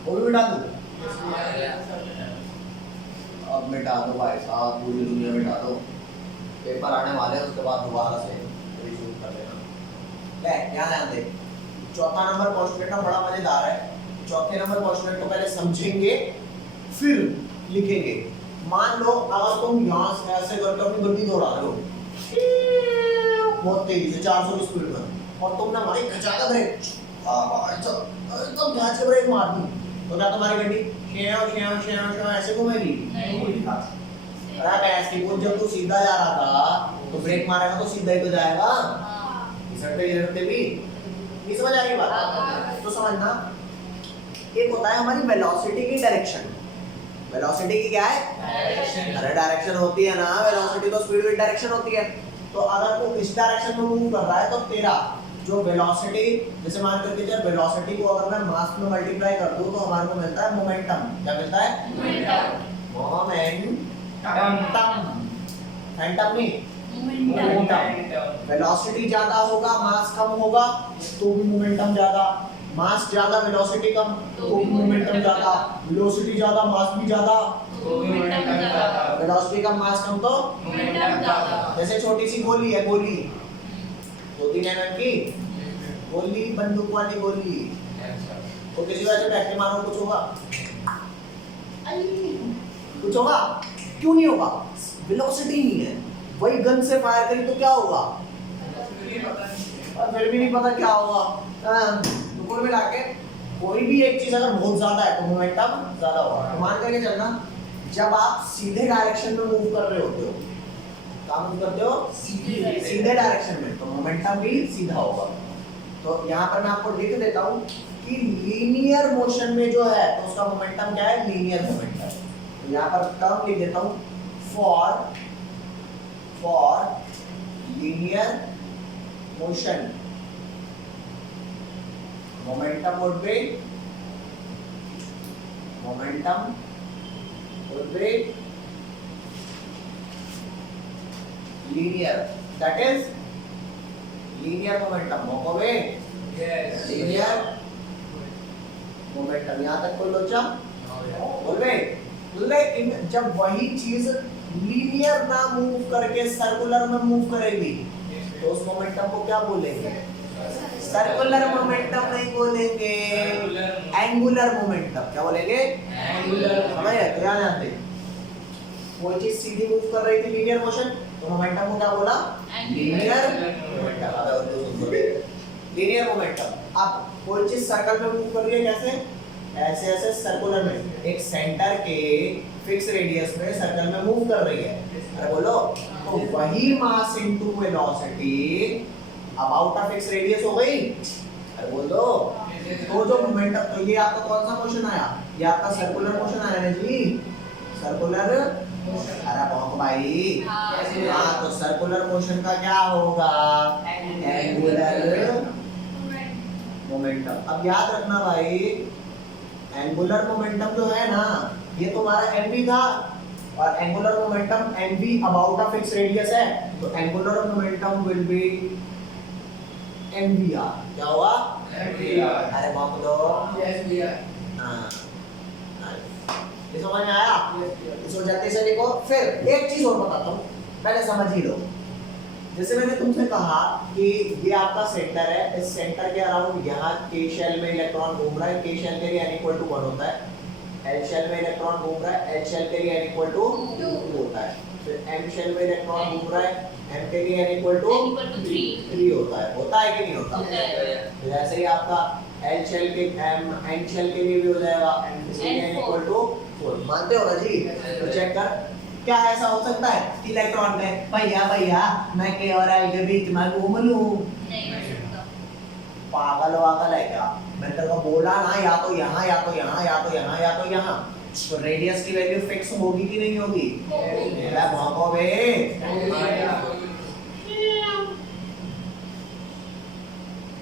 वो भी मिटा दूं? अब मिटा दो भाई साहब, पूरी दुनिया मिटा दो। पेपर आने वाले हैं, उसके बाद दोबारा से रिज्यूम कर लेना। ले यहाँ ध्यान दे। चौथा नंबर पोस्टलेट ना बड़ा मजेदार है। चौथे नंबर पोस्टलेट को पहले समझेंगे फिर लिखेंगे। मान लो अगर तुम यहाँ से ऐसे करके अपनी गड्डी दौड़ा रहे हो बहुत तेजी से 400 की स्पीड में, और तुमने मारी खचाका ब्रेक, एकदम ध्यान से ब्रेक मार दी, तो क्या तुम्हारी गड्डी शेव शेव शेव शेव ऐसे घूमेगी? अरे ऐसी वो जब तू सीधा जा रहा था तो ब्रेक मारेगा तो सीधा ही तो जाएगा। इधर भी नहीं समझ आ रही बात? तो समझना, एक होता है हमारी वेलोसिटी की डायरेक्शन। वेलोसिटी की क्या है? डायरेक्शन। अरे डायरेक्शन होती है ना, वेलोसिटी तो स्पीड विद डायरेक्शन होती है। तो अगर तू इस डायरेक्शन में मूव कर रहा है तो तेरा जो वेलोसिटी, जैसे मान करके चल वेलोसिटी को अगर मैं मास में मल्टीप्लाई कर दूं तो हमारे को मिलता है मोमेंटम। क्या मिलता है? मोमेंटम। फैंटम नहीं, मोमेंटम। वेलोसिटी ज्यादा होगा मास कम होगा तो भी मोमेंटम ज्यादा, मास ज्यादा वेलोसिटी कम तो भी मोमेंटम ज्यादा, वेलोसिटी ज्यादा मास भी ज्यादा, वेलोसिटी कम मास कम तो मोमेंटम ज्यादा। जैसे छोटी सी गोली है, गोली 2-3 mm की गोली, बंदूक वाली गोली, तो किसी वजह से बैठ के मारो कुछ होगा? कुछ होगा? क्यों नहीं होगा? वेलोसिटी नहीं है। वही गन से फायर करी तो क्या होगा? और फिर भी नहीं पता क्या होगा। तो कुल मिला के कोई भी एक चीज अगर बहुत ज्यादा है तो मोमेंटम ज्यादा होगा। तो मान करके चलना, जब आप सीधे डायरेक्शन में मूव कर रहे होते हो, काम मूव करते हो सीधे डायरेक्शन में, तो मोमेंटम भी सीधा होगा। तो यहाँ पर मैं आपको लिख देता हूँ कि लीनियर मोशन में जो है तो उसका मोमेंटम क्या है? Linear momentum. तो यहाँ पर टर्म लिख देता हूँ, for linear motion momentum would be linear, that is linear momentum होगा linear momentum। यहाँ तक कोई लोचा बोल बे? लेकिन जब वही चीज लीनियर ना मूव करके सर्कुलर में मूव करेगी तो उस मोमेंटम को क्या बोलेंगे? सर्कुलर मोमेंटम नहीं बोलेंगे, एंगुलर मोमेंटम। क्या बोलेंगे? एंगुलर। समझ आया? ध्यान आते कोई चीज सीधी मूव कर रही थी लीनियर मोशन, तो मोमेंटम को क्या बोला? Linear momentum. Linear momentum. अब कोई चीज सर्कल में मूव कर रही है, कैसे? ऐसे ऐसे सर्कुलर में, एक सेंटर के फिक्स रेडियस में सर्कल में मूव कर रही है। अरे बोलो, तो वही mass into velocity about a fix radius हो गई। अरे बोल दो। तो जो मोमेंटम, तो ये आपका कौन सा मोशन आया? ये आपका सर्कुलर मोशन आया ना जी, सर्कुलर। अरे बहुत भाई, हाँ तो सर्कुलर मोशन का क्या होगा? Angular momentum. अब याद रखना भाई, एंगुलर मोमेंटम जो है ना, ये तुम्हारा mv था, और angular momentum mv about a fix radius है, तो angular momentum will be mvr। क्या होगा? mvr। अरे बाप दो। यस भैया। हाँ, ये समझ में आया? इसको जल्दी से लिखो। फिर एक चीज और बताता हूँ, पहले समझ ही लो। जैसे मैंने तुमसे कहा कि ये आपका सेंटर है, इस सेंटर के अराउंड यहाँ के शेल में इलेक्ट्रॉन घूम रहा है, के शेल के लिए n इक्वल टू 1 होता है, एल शेल में इलेक्ट्रॉन घूम रहा है, एच शेल के लिए n इक्वल टू 2 होता है, फिर m शेल में इलेक्ट्रॉन घूम रहा है, m के लिए n इक्वल टू 3 होता है कि नहीं होता? तो जैसे ही आपका एल शेल के n शेल के लिए भी हो जाएगा, इसलिए n इक्वल टू 4। मानते हो ना जी? तो चेक कर, क्या ऐसा हो सकता है कि इलेक्ट्रॉन में भैया मैं के और एल के बीच में घूम लूं? नहीं हो सकता। पागल वागल है क्या? मैंने तेरे को बोला ना या तो यहाँ या तो यहाँ या तो यहाँ या तो यहाँ। तो रेडियस की वैल्यू फिक्स होगी कि नहीं होगी? मैं भौंको बे।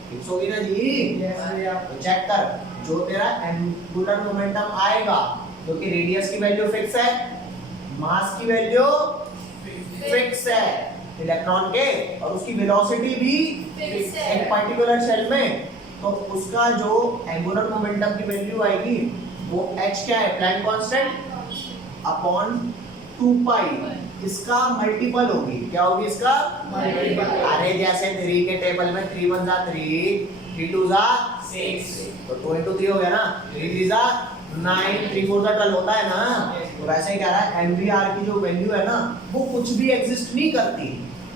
फिक्स होगी ना जी? तो चेक कर, जो तेरा एंगुलर मोमेंटम आएगा क्योंकि रेडियस की वैल्यू फिक्स है, मास की वैल्यू फिक्स है इलेक्ट्रॉन के, और उसकी वेलोसिटी भी फिक्स है। एक पर्टिकुलर शेल में, तो उसका जो एंगुलर मोमेंटम की वैल्यू आएगी वो h क्या है? प्लैंक कांस्टेंट अपॉन 2 पाई, इसका मल्टीपल होगी। क्या होगी इसका? मल्टीपल। अरे जैसे 3 के टेबल में 3 1 जा 3, 3 2 जा 6, तो 2 into 3 हो गया ना, 3 3 जा 9, 3 4 जा 12 होता है ना। तो वैसे ही कह रहा है MVR की जो वैल्यू है ना वो कुछ भी एग्जिस्ट नहीं करती।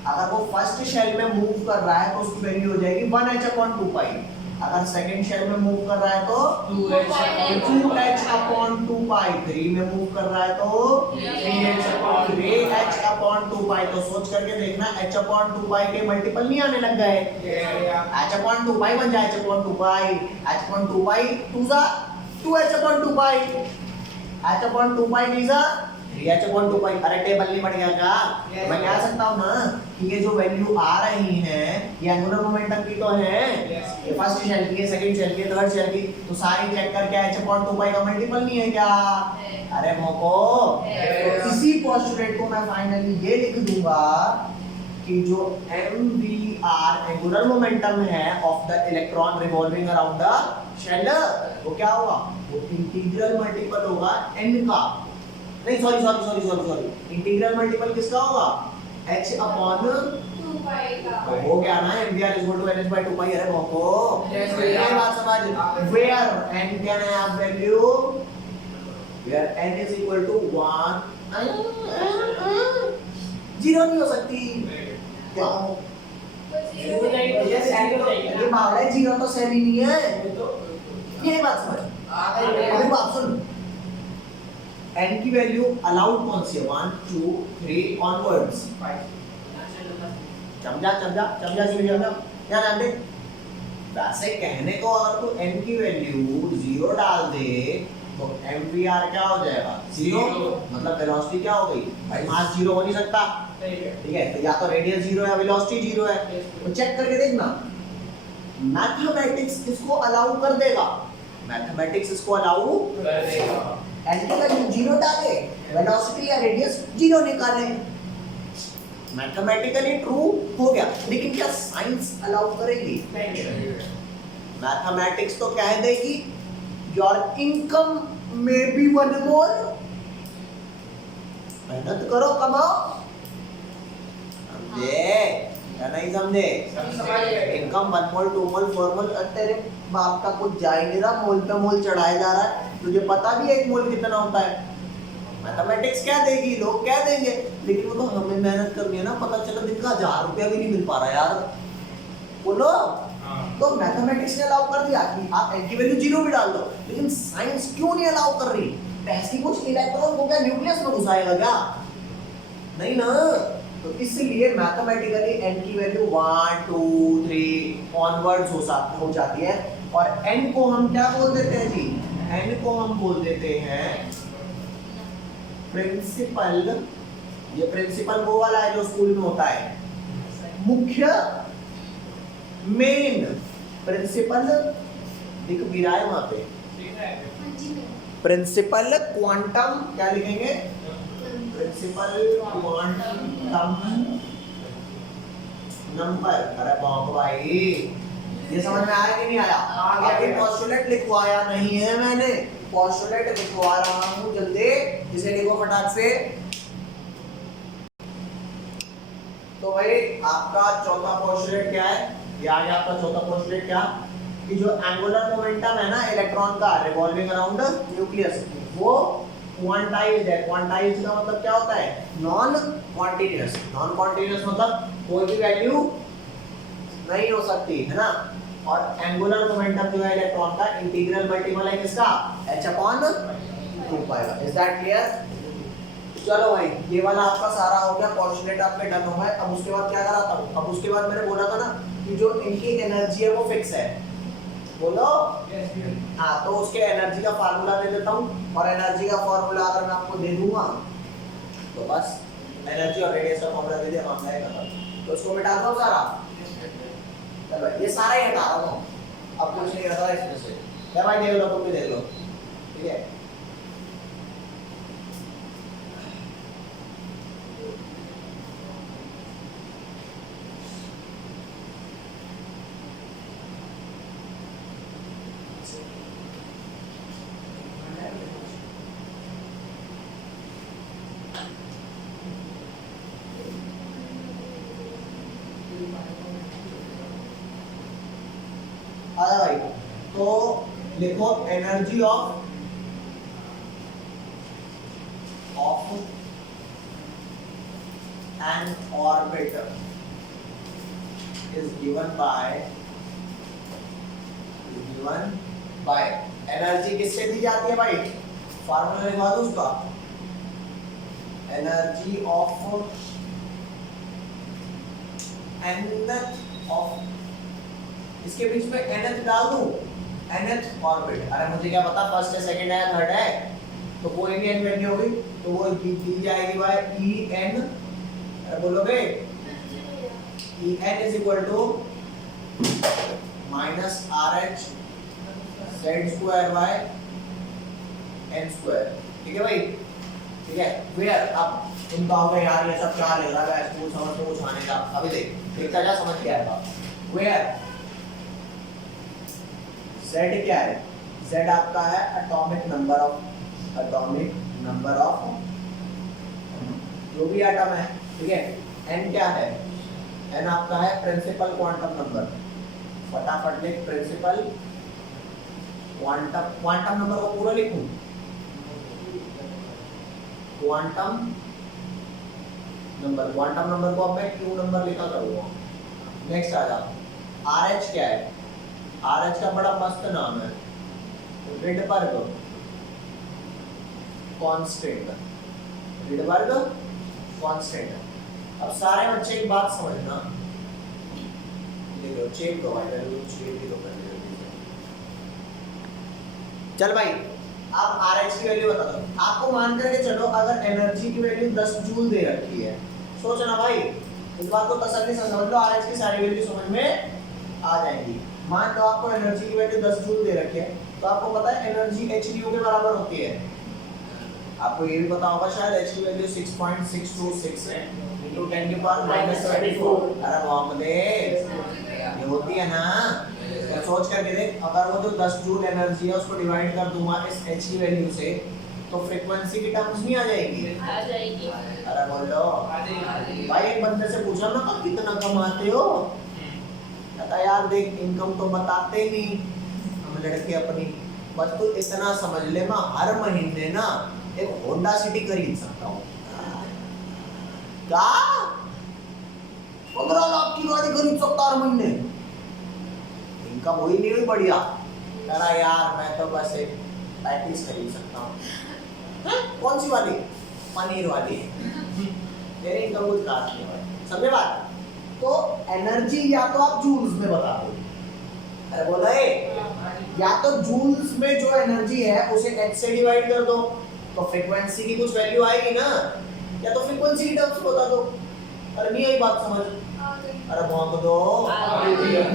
अगर वो फर्स्ट शेल में मूव कर रहा है तो उसकी वैल्यू हो जाएगी 1h/2 पाई। अगर सेकंड शेल में मूव कर रहा है तो 2h/2 पाई, 3 में मूव कर रहा है तो 3h/2 पाई। तो सोच करके देखना h/2 पाई के मल्टीपल नहीं आने लग गए? h/2 पाई बन जाए h/2 पाई, h/2 पाई 2 जा 2h/2 पाई, h/2 पाई 3 जा 3h/2 पाई। अरे टेबल नहीं बढ़ गया क्या? Yes. मैं कह सकता हूँ ना कि ये जो वैल्यू आ रही है ये एंगुलर मोमेंटम की तो है, Yes. ये फर्स्ट शेल की, सेकंड शेल की, थर्ड शेल की, तो सारी चेक करके h/2 पाई का मल्टीपल नहीं है क्या? अरे भोको। Yes. तो इसी पोस्टुलेट को मैं फाइनली ये लिख दूंगा कि जो MVR एंगुलर मोमेंटम है of the electron revolving around the shell, वो क्या होगा? वो इंटीग्रल मल्टीपल होगा n का। नहीं सॉरी, इंटीग्रल मल्टीपल किसका होगा? h/2 हो गया ना, MVR =NH/2 पाई। अरे भोको, Yes, ये भैया। बात समझ। Where n can have value, where n is equal to 1, 0 नहीं हो सकती। क्यों? ये मामला है, 0 तो सही नहीं है। ये बात समझ। अभी बात सुन, n की वैल्यू अलाउड कौन सी है? 1 2 3 ऑनवर्ड्स। समझा क्या नाम दे? वैसे कहने को अगर तू n की वैल्यू 0 डाल दे तो MVR क्या हो जाएगा? 0। मतलब वेलोसिटी क्या हो गई भाई? मास 0 हो नहीं सकता, ठीक है? तो या तो रेडियस 0 है, वेलोसिटी 0 है। तो चेक करके देखना, मैथमेटिक्स इसको अलाउ कर देगा, मैथमेटिक्स इसको अलाउ n की वैल्यू 0 डाले, वेलोसिटी या रेडियस 0 निकाले, मैथमेटिकली ट्रू हो गया। लेकिन क्या साइंस अलाउ करेगी? मैथमेटिक्स तो कह देगी योर इनकम में बी 1 मोल, मेहनत करो कमाओ। समझे या नहीं समझे? इनकम 1 मोल 2 मोल 4 मोल, तेरे बाप का कुछ जा ही नहीं रहा, मोल पे मोल चढ़ाया जा रहा है। तुझे पता भी है 1 मोल कितना होता है? मैथमेटिक्स क्या देगी, लोग क्या देंगे, लेकिन वो तो हमें मेहनत करनी है ना। पता चला दिन का 1000 रुपया भी नहीं मिल पा रहा यार, बोलो। तो मैथमेटिक्स ने अलाउ कर दिया कि आप n की वैल्यू 0 भी डाल दो, लेकिन साइंस क्यों नहीं अलाउ कर रही? पैसे कुछ इलेक्ट्रॉन को क्या न्यूक्लियस में घुसाएगा क्या? नहीं ना। तो इसलिए मैथमेटिकली n की वैल्यू 1 2 3 ऑनवर्ड्स हो जाती है। और n को हम क्या बोल देते हैं जी? n को हम बोल देते हैं प्रिंसिपल। ये प्रिंसिपल वो वाला है जो स्कूल में होता है, मुख्य, मेन। प्रिंसिपल दिख भी रहा है वहां पे, प्रिंसिपल क्वांटम, क्या लिखेंगे? Principal quantum number. अरे बाप भाई, ये समझ में आया कि नहीं आया? अभी पोस्टुलेट लिखवाया नहीं है मैंने, पोस्टुलेट लिखवा रहा हूं, जल्दी इसे लिखो फटाक से। तो भाई आपका चौथा पोस्टुलेट क्या है? ये आ गया आपका चौथा पोस्टुलेट, क्या? कि जो एंगुलर मोमेंटम है ना इलेक्ट्रॉन का रिवॉल्विंग अराउंड न्यूक्लियस, वो क्वांटाइज्ड है। क्वांटाइज्ड का मतलब क्या होता है? नॉन क्वांटिनियस। नॉन क्वांटिनियस मतलब कोई भी वैल्यू नहीं हो सकती, है ना। और एंगुलर मोमेंटम जो है इलेक्ट्रॉन का इंटीग्रल मल्टीपल है किसका? h/2 pi. Is that clear? चलो भाई, ये वाला आपका सारा हो गया, पोस्टुलेट आपके डन हो गए। अब उसके बाद क्या कराता हूँ? अब उसके बाद मैंने बोला था ना कि जो इनकी एनर्जी है वो फिक्स है, बोलो। हाँ, तो उसके एनर्जी का फार्मूला दे देता हूँ, और एनर्जी का फार्मूला अगर मैं आपको दे दूंगा तो बस एनर्जी और रेडियस का फार्मूला दे दिया, मामला है खत्म। तो उसको मिटा दो सारा, चलो ये सारा ही हटा रहा हूँ, अब कुछ नहीं रहा इसमें से। क्या भाई, देख लो, तुम भी देख लो, ठीक है। आया भाई, तो लिखो energy of an orbiter is given by energy किससे दी जाती है भाई, फार्मूला लिखवा दो उसका, एनर्जी ऑफ nth ऑफ, इसके बीच में nth डाल दूं, nth ऑर्बिट। अरे मुझे क्या पता फर्स्ट है, सेकंड है, थर्ड है, तो कोई भी n वैल्यू होगी तो वो दी जाएगी बाय En। अरे बोलोगे En is equal to minus RH z square by n square, ठीक है भाई, ठीक है। वेयर, अब तुम कहोगे यार ये सब क्या ले रहा है स्कूल समझ में कुछ आने का, अभी देख देखता जा, समझ के आएगा। वेयर Z क्या है, Z आपका है एटॉमिक नंबर ऑफ जो भी एटम है, ठीक है। N क्या है, N आपका है प्रिंसिपल क्वांटम नंबर, फटाफट लिख प्रिंसिपल क्वांटम नंबर को पूरा लिखूं, क्वांटम नंबर को अब मैं Q नंबर लिखा करूंगा। नेक्स्ट आ जाओ, RH क्या है, RH का बड़ा मस्त नाम है, रिडबर्ग कांस्टेंट, रिडबर्ग कांस्टेंट। अब सारे बच्चे एक बात समझना, देखो चेक दो भाई, वैल्यू चेक भी दो कर दो। चल भाई, आप RH की वैल्यू बता दो। आपको मान करके चलो अगर एनर्जी की वैल्यू 10 जूल दे रखी है, सोचो ना भाई, इस बात को तसल्ली से समझ लो, RH की सारी वैल्यू समझ में आ जाएंगी। मान लो आपको एनर्जी की वैल्यू 10 जूल दे रखी है, तो आपको पता है एनर्जी hν के बराबर होती है। आपको ये भी पता होगा शायद h की वैल्यू 6.626 है into 10 की पावर -24। अरे मोहम्मद ये होती है ना, तो सोच करके देख, अगर वो जो 10 जूल एनर्जी है उसको डिवाइड कर दूंगा इस h की वैल्यू से, तो फ्रीक्वेंसी की टर्म्स नहीं आ जाएगी। अरे बोलो भाई, एक बंदे से पूछा ना आप कितना कमाते हो, कहता यार देख इनकम तो बताते नहीं हम लड़के अपनी, बस तू इतना समझ ले मैं हर महीने ना एक होंडा सिटी खरीद सकता हूँ। क्या 15 लाख की गाड़ी खरीद सकता हर महीने, इनकम हुई नहीं हुई बढ़िया, कह रहा यार मैं तो बस एक पैटीज खरीद सकता हूँ। कौन सी वाली, पनीर वाली, तेरी इनकम कुछ खास नहीं है, समझे बात। तो एनर्जी या तो आप जूल्स में बता दो, अरे बोला या तो जूल्स में जो एनर्जी है उसे h से डिवाइड कर दो, तो फ्रीक्वेंसी की कुछ वैल्यू आएगी ना, या तो फ्रीक्वेंसी की टर्म्स बता दो। अरे नहीं आई बात समझ, अरे बहुत दो।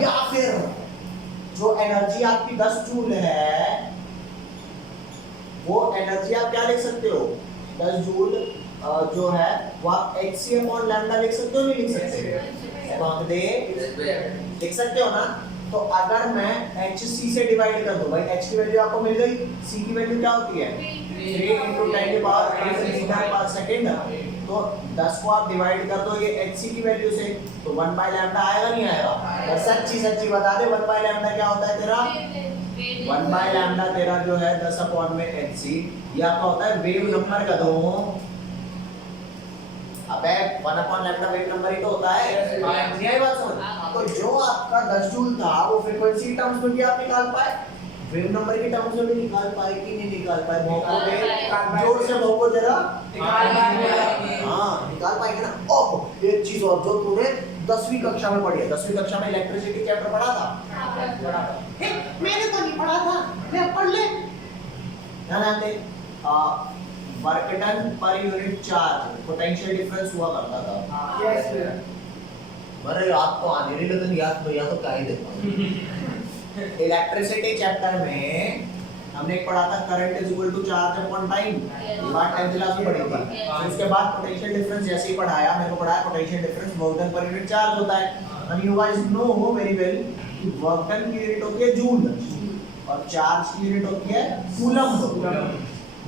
या फिर जो एनर्जी आपकी 10 जूल है, वो एनर्जी आप क्या लिख सकते हो, 10 जूल जो है वो आप hc/λ लिख सकते हो, नहीं लिख सकते, वहां दे लिख सकते हो ना। तो अगर मैं hc से डिवाइड कर दूं, भाई h की वैल्यू आपको मिल गई, c की वैल्यू क्या होती है 3 × 10 की पावर 8 मीटर पर सेकंड, तो 10 को आप डिवाइड कर दो ये hc की वैल्यू से, तो 1/λ आएगा नहीं आएगा। सच्ची बता दे 1/λ क्या होता है तेरा, 1/λ तेरा जो है 10/hc, ये आपका होता है वेव नंबर का दो। अबे 1/λ वेव नंबर ही तो होता है, नहीं आई बात समझ। तो जो आपका 10 जूल था वो फ्रीक्वेंसी टर्म्स में भी आप निकाल पाए, वेव नंबर की टर्म्स में भी निकाल पाए कि नहीं निकाल पाए, मौको जोर से मौको जरा निकाल पाएंगे, हाँ निकाल पाएंगे ना। अब एक चीज और, जो तूने 10वीं कक्षा में पढ़ी है। 10वीं कक्षा में इलेक्ट्रिसिटी चैप्टर पढ़ा था? हे, मैंने तो नहीं पढ़ा था, ले पढ़ ले। ध्यान आते work done per unit charge potential difference हुआ करता था। यस भैया। अरे रात को आने नहीं लेकिन याद भैया तो क्या ही देता। इलेक्ट्रिसिटी चैप्टर में हमने एक पढ़ा था current is equal to charge upon time, बात 10th क्लास में पढ़ी थी। फिर उसके बाद पोटेंशियल डिफरेंस जैसे ही पढ़ाया, मेरे को पढ़ाया potential difference work done per unit charge होता है। And you guys know very well कि वर्क डन की यूनिट होती है जूल और चार्ज की यूनिट होती है कूलम।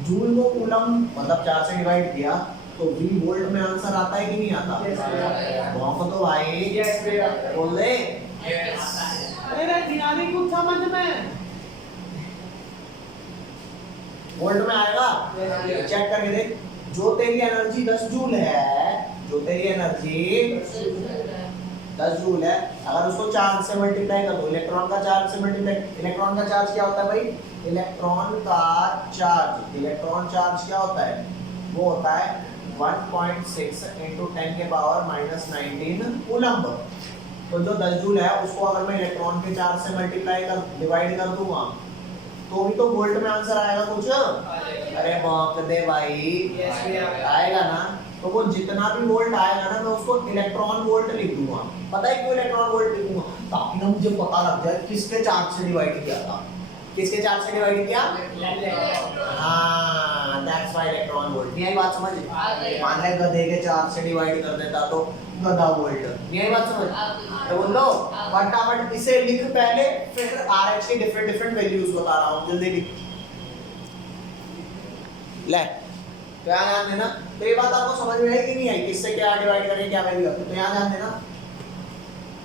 जूल को कूलम मतलब 4 से डिवाइड किया तो V वोल्ट में आंसर आता है कि नहीं आता? यस भैया। वहां तो भाई यस भैया। बोल दे। अरे ध्यान कुछ समझ में। वोल्ट में आएगा, Yes. चेक करके देख। जो तेरी एनर्जी 10 जूल है, जो तेरी एनर्जी 10 जूल है, अगर उसको चार्ज से मल्टीप्लाई कर दो, इलेक्ट्रॉन का चार्ज से मल्टीप्लाई, इलेक्ट्रॉन का चार्ज क्या होता है भाई? इलेक्ट्रॉन चार्ज क्या होता है? वो होता है 1.6 into 10 के पावर -19 कूलम्ब। तो जो 10 जूल है उसको अगर मैं इलेक्ट्रॉन के चार्ज से मल्टीप्लाई कर डिवाइड कर दूंगा तो भी तो वोल्ट में आंसर आएगा कुछ। अरे बाप दे भाई, यस भैया। आएगा ना। तो वो जितना भी वोल्ट आएगा ना, मैं उसको इलेक्ट्रॉन वोल्ट लिख दूंगा। पता है क्यों इलेक्ट्रॉन वोल्ट लिखूंगा? ताकि ना मुझे पता लग जाए किसके चार्ज से डिवाइड किया था। किसके चार्ज से डिवाइड किया? हाँ, दैट्स व्हाई इलेक्ट्रॉन वोल्ट। ये बात समझ? मान ले गधे के चार्ज से डिवाइड कर देता तो गधा वोल्ट। ये बात समझ? तो बोल लो फटाफट इसे लिख पहले, फिर RH की डिफरेंट वैल्यूज बता रहा हूँ, जल्दी लिख ले। क्या ध्यान देना, तो ये बात आपको समझ में आई कि नहीं आई? किससे क्या डिवाइड करें, क्या वैल्यू? तो यहाँ ध्यान देना,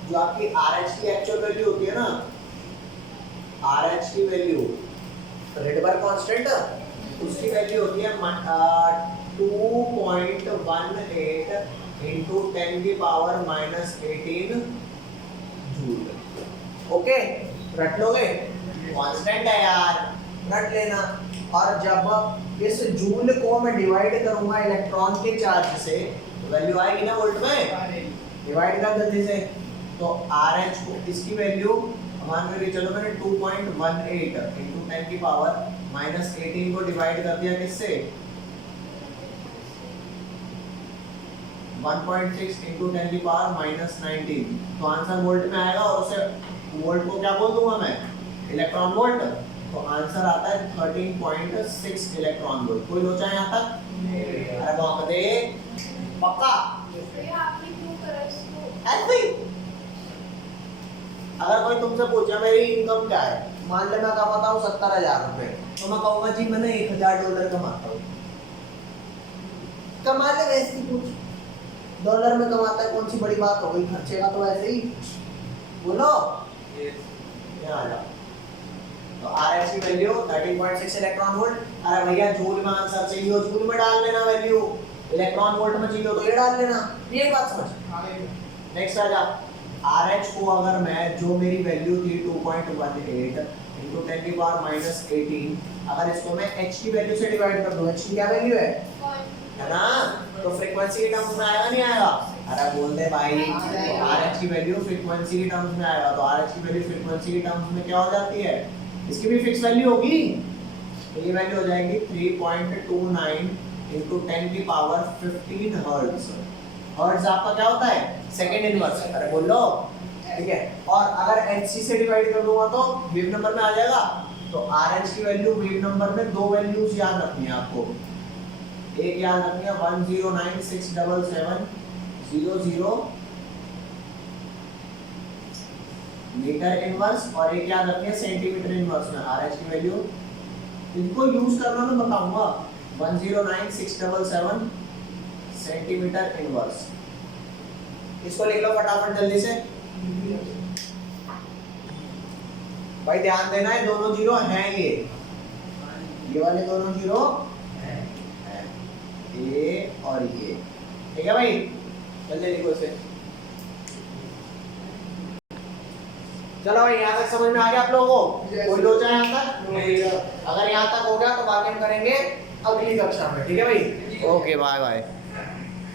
जो आपकी RH की एक्चुअल वैल्यू होती है ना, RH की वैल्यू रिडबर्ग कांस्टेंट, उसकी वैल्यू होती है 2.18 into 10 की पावर -18 जूल। ओके, रट लोगे? कांस्टेंट है यार, रट लेना। और जब इस जूल को मैं डिवाइड करूंगा इलेक्ट्रॉन के चार्ज से, वैल्यू आएगी ना वोल्ट में, डिवाइड कर देते से, तो RH को इसकी वैल्यू मान के चलो मैंने 2.18 into 10 की पावर -18 को डिवाइड कर दिया किससे? 1.6 into 10 की पावर -19, तो आंसर वोल्ट में आएगा। और उसे वोल्ट को क्या बोल दूंगा मैं? Electron volt. तो आंसर आता है 13.6 इलेक्ट्रॉन वोल्ट। कोई लोचा है यहाँ तक? अरे बाप दे, पक्का? ऐसे ही। अगर कोई तुमसे पूछे मेरी इनकम क्या है, मान ले मैं कमाता हूँ 70,000 रुपए, तो मैं कहूँगा जी मैंने $1,000 कमाता हूँ। कमा ले वैसे ही, कुछ डॉलर में कमाता है, कौन सी बड़ी बात हो गई? खर्चे का तो ऐसे ही बोलो। यहाँ आ जाओ। तो RH की वैल्यू 13.6 इलेक्ट्रॉन वोल्ट। अरे भैया जूल में आंसर चाहिए, जूल में डाल लेना वैल्यू, इलेक्ट्रॉन वोल्ट में चाहिए तो ये डाल लेना। ये बात समझ? नेक्स्ट आ जा। RH को अगर मैं, जो मेरी वैल्यू थी 2.18 into 10 की पावर -18, अगर इसको मैं H की वैल्यू से डिवाइड कर दूं, H की क्या वैल्यू है ना, तो फ्रीक्वेंसी के टर्म्स में आएगा नहीं आएगा? अरे बोल दे भाई, तो RH की वैल्यू फ्रीक्वेंसी के टर्म्स में आएगा। तो RH की वैल्यू फ्रीक्वेंसी के टर्म्स में क्या हो जाती है? इसकी भी फिक्स वैल्यू होगी, तो ये वैल्यू हो जाएगी 3.29 into 10 की पावर 15 हर्ट्ज। हर्ट्ज आपका क्या होता है? Second inverse. अरे बोल लो, ठीक है। और अगर HC से डिवाइड कर दूंगा तो वेव नंबर में आ जाएगा। तो RH की वैल्यू वेव नंबर में दो वैल्यूज याद रखनी है आपको। एक याद रखनी है 1096770 मीटर इनवर्स, और एक याद रखनी है सेंटीमीटर इनवर्स में RH की वैल्यू। इनको यूज करना मैं बताऊंगा। 1096770 सेंटीमीटर इनवर्स। इसको लिख लो फटाफट जल्दी से भाई। ध्यान देना है, दोनों जीरो हैं, ये वाले दोनों जीरो हैं, ये और ये, ठीक है भाई? जल्दी लिखो इसे। चलो भाई, यहाँ तक समझ में आ गया आप लोगों को? कोई लोचा है यहाँ तक? अगर यहाँ तक हो गया तो बाकी हम करेंगे अगली कक्षा में, ठीक है भाई? Okay, bye bye.